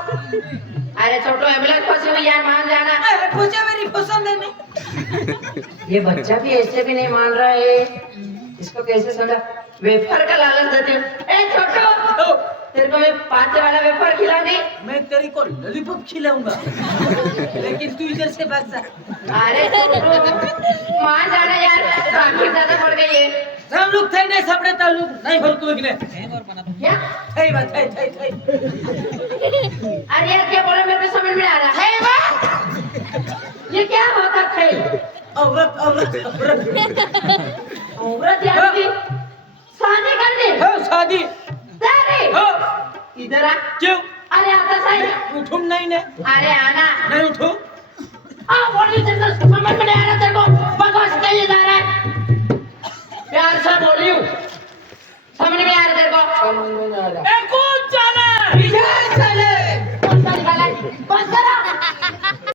अरे छोटो एम्बुलेंस फंसी हुई यार, मान जाना। अरे पूछा मेरी पसंद है नहीं। ये बच्चा भी ऐसे भी नहीं मान रहा है, इसको कैसे समझा? वेफर का लालच देती हूँ। ए छोटो, तेरे को मैं 5 वाला वेफर खिलाऊंगी। मैं तेरे को लॉलीपॉप खिलाऊंगा, लेकिन तू इधर से भाग जा। अरे छोटो मान जाना यार, ट्रैफिक ज्यादा बढ़ गई है। सब लोग थे नहीं सापडे तालुक नाही भरतो इकडे क्या? થઈ બા થઈ अरे यार क्या बोला, मेरे को समझ में आ रहा है। ये क्या होता है? औरत औरत औरत यार की शादी करनी हो शादी तेरी। हो इधर आ। क्यों अरे आता सही। उठूम नहीं ने अरे आना। नहीं उठू बोली तेरे को समझ में नहीं आ रहा, तेरे को बकवास कहीं जा रहा है। प्यार से बोली हूँ, समझ में आ रहा तेरे को? समझ में नहीं आ रहा।